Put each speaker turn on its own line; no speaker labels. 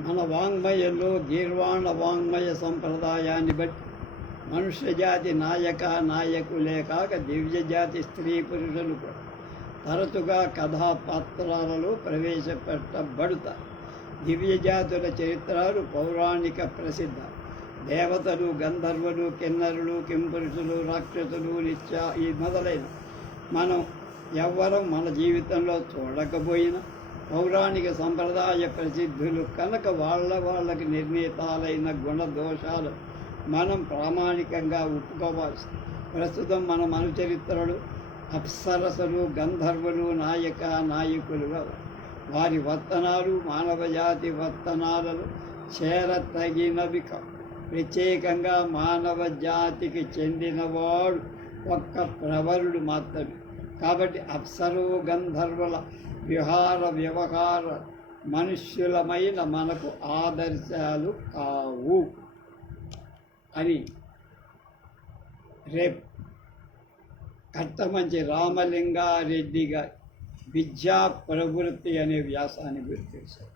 మన వాంగ్మయంలో గీర్వాణ వాంగ్మయ సంప్రదాయాన్ని బట్టి మనుష్య జాతి నాయక నాయకులే కాక దివ్య జాతి స్త్రీ పురుషులు కూడా తరచుగా కథాపాత్రాలలో ప్రవేశపెట్టబడుతారు దివ్య జాతుల చరిత్రలు పౌరాణిక ప్రసిద్ధ. దేవతలు గంధర్వులు కిన్నరులు కింపురుషులు రాక్షసులు నిత్య ఈ మొదలైన. మనం ఎవ్వరం మన జీవితంలో చూడకపోయినా పౌరాణిక సంప్రదాయ ప్రసిద్ధులు కనుక వాళ్ళ వాళ్ళకి నిర్ణీతాలైన గుణ దోషాలు మనం ప్రామాణికంగా ఒప్పుకోవాల్సి ప్రస్తుతం మన మనుచరిత్రలు అప్సరసలు గంధర్వులు నాయక నాయకులుగా వారి వర్తనాలు మానవ జాతి వర్తనాలలో చేరతగినవి కావు ప్రత్యేకంగా మానవ జాతికి చెందినవాడు ఒక్క ప్రవరుడు మాత్రమే. కాబట్టి అప్సరు గంధర్వుల విహార వ్యవహార మనుష్యులమైన మనకు ఆదర్శాలు కావు అని రేపు కట్టమంచి రామలింగారెడ్డి గారి విద్యా ప్రవృత్తి అనే వ్యాసాన్ని గుర్తించారు.